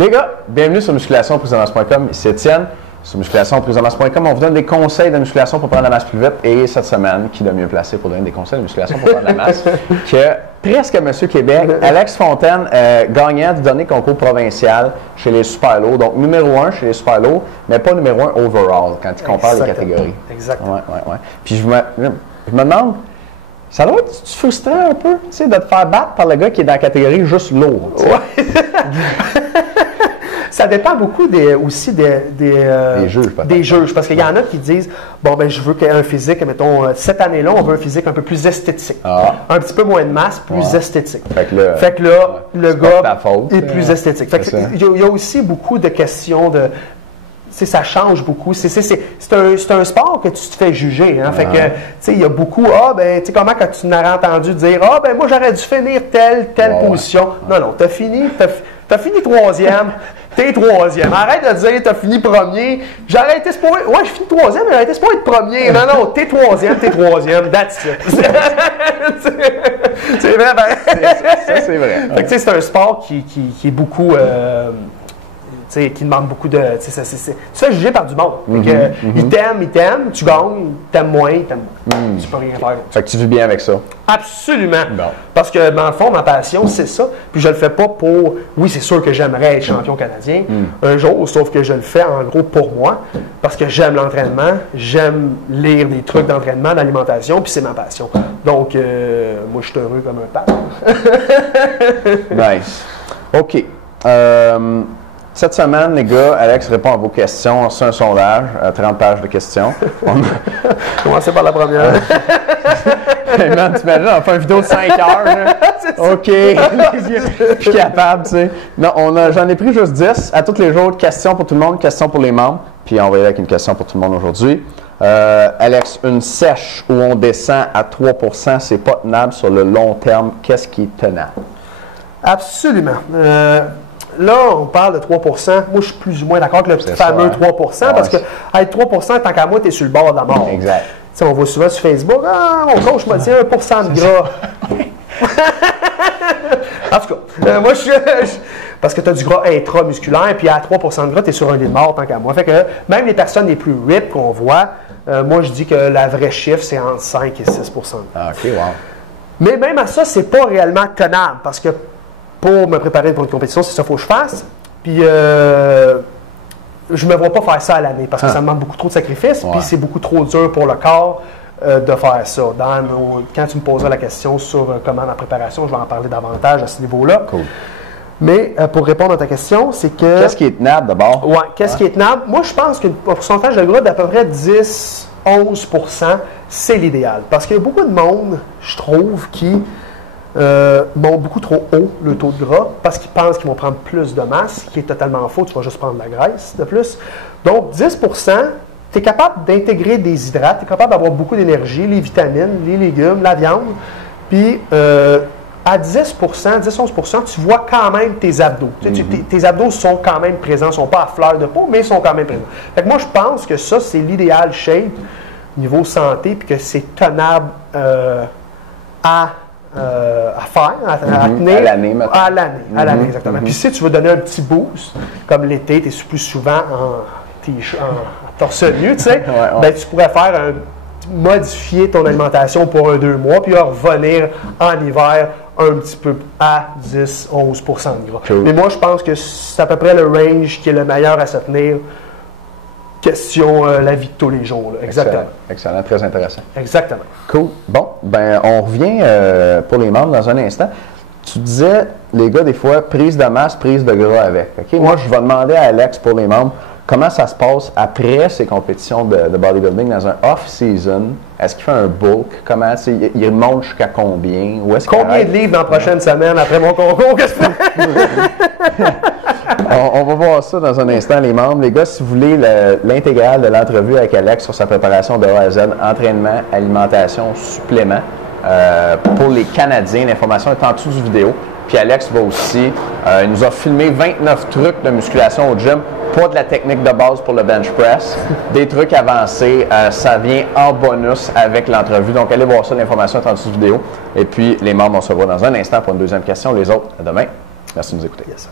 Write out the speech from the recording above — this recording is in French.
Les gars, bienvenue sur musculationprisemasse.com. Ici Étienne. Sur musculationprisemasse.com, on vous donne des conseils de musculation pour prendre la masse plus vite. Et cette semaine, qui est le mieux placé pour donner des conseils de musculation pour prendre la masse que presque Monsieur Québec, Alex Fontaine, gagnant du dernier concours provincial chez les super lourds. Donc, numéro 1 chez les super lourds, mais pas numéro 1 overall quand il compare les catégories. Exactement. Ouais. Puis je me demande, ça doit être frustrant un peu, tu sais, de te faire battre par le gars qui est dans la catégorie juste lourd. Ouais. Ça dépend beaucoup aussi des juges, peut-être. Des juges, parce qu'il y en a qui disent, bon, ben je veux qu'il y ait un physique, mettons, cette année-là, on veut un physique un peu plus esthétique. Un petit peu moins de masse, plus esthétique. Fait que là, le gars est plus esthétique. Fait que il y a aussi beaucoup de questions de... ça change beaucoup. C'est un sport que tu te fais juger. Hein? Fait que, tu sais, il y a beaucoup, tu sais, comment quand tu n'aurais entendu dire, moi, j'aurais dû finir telle position. Non, t'as fini troisième. T'es troisième. Arrête de dire t'as fini premier. J'aurais été supposé. Ouais, je finis troisième, mais j'aurais été supposé être premier. Non, t'es troisième. That's it. C'est vrai, ça, c'est vrai. Fait que, c'est un sport qui est beaucoup. Qui demande beaucoup de... Tu fais juger par du monde. Il t'aime, tu gagnes, t'aimes moins, il t'aime moins. Tu peux rien faire. Fait que tu vis bien avec ça. Absolument. Bon. Parce que, dans le fond, ma passion, c'est ça. Puis je le fais pas pour... Oui, c'est sûr que j'aimerais être champion canadien un jour, sauf que je le fais, en gros, pour moi. Parce que j'aime l'entraînement, j'aime lire des trucs d'entraînement, d'alimentation, puis c'est ma passion. Donc, moi, je suis heureux comme un pape. Nice. OK. Cette semaine, les gars, Alex répond à vos questions. C'est un sondage, 30 pages de questions. Commencez par la première. Hey man, t'imagines, on fait une vidéo de 5 heures. OK, je suis capable, tu sais. Non, j'en ai pris juste 10. À tous les jours, questions pour tout le monde, questions pour les membres. Puis on va y aller avec une question pour tout le monde aujourd'hui. Alex, une sèche où on descend à 3 %, c'est pas tenable sur le long terme. Qu'est-ce qui est tenable? Absolument. Là, on parle de 3 %. Moi, je suis plus ou moins d'accord avec le fameux 3 % parce que être 3 % tant qu'à moi, tu es sur le bord de la mort. Exact. T'sais, on voit souvent sur Facebook, mon coach m'a dit 1 % de gras. En tout cas, moi, parce que tu as du gras intramusculaire, puis à 3 % de gras, tu es sur un lit de mort tant qu'à moi. Fait que même les personnes les plus ripped qu'on voit, moi, je dis que la vraie chiffre, c'est entre 5 et 6 % de gras. OK, wow. Mais même à ça, c'est pas réellement tenable parce que pour me préparer pour une compétition, c'est ça qu'il faut que je fasse. Puis, je ne me vois pas faire ça à l'année parce que ça me demande beaucoup trop de sacrifices. Puis, c'est beaucoup trop dur pour le corps de faire ça. Quand tu me poseras la question sur comment ma préparation, je vais en parler davantage à ce niveau-là. Cool. Mais pour répondre à ta question, c'est que... Qu'est-ce qui est tenable d'abord? Oui, qu'est-ce qui est tenable? Moi, je pense qu'un pourcentage de gras d'à peu près 10-11 %, c'est l'idéal. Parce qu'il y a beaucoup de monde, je trouve, qui... montent beaucoup trop haut le taux de gras parce qu'ils pensent qu'ils vont prendre plus de masse, ce qui est totalement faux, tu vas juste prendre de la graisse de plus. Donc 10 %, tu es capable d'intégrer des hydrates, tu es capable d'avoir beaucoup d'énergie, les vitamines, les légumes, la viande, puis à 10 10-11 %, tu vois quand même tes abdos. Tes abdos sont quand même présents, ne sont pas à fleur de peau, mais ils sont quand même présents. Fait que moi, je pense que ça, c'est l'idéal shape niveau santé, puis que c'est tenable à faire, à tenir. À l'année, maintenant. À l'année, exactement. Puis si tu veux donner un petit boost, comme l'été, tu es plus souvent en torse nu, tu sais, ben, tu pourrais faire modifier ton alimentation pour 2 mois, puis revenir en hiver un petit peu à 10-11 % de gras. Cool. Mais moi, je pense que c'est à peu près le range qui est le meilleur à se tenir. Question la vie de tous les jours. Là. Exactement. Excellent, très intéressant. Exactement. Cool. Bon, ben on revient pour les membres dans un instant. Tu disais, les gars, des fois, prise de masse, prise de gras avec. Okay? Moi, je vais demander à Alex pour les membres, comment ça se passe après ces compétitions de bodybuilding dans un off-season? Est-ce qu'il fait un bulk? Comment, il monte jusqu'à combien? Combien de livres dans la prochaine semaine après mon concours? On va voir ça dans un instant, les membres. Les gars, si vous voulez l'intégrale de l'entrevue avec Alex sur sa préparation de A à Z, entraînement, alimentation, supplément, pour les Canadiens, l'information est en dessous du vidéo. Puis Alex va aussi, il nous a filmé 29 trucs de musculation au gym, pas de la technique de base pour le bench press, des trucs avancés, ça vient en bonus avec l'entrevue. Donc allez voir ça, l'information est en dessous du vidéo. Et puis les membres, on se voit dans un instant pour une deuxième question. Les autres, à demain. Merci de nous écouter. Yes.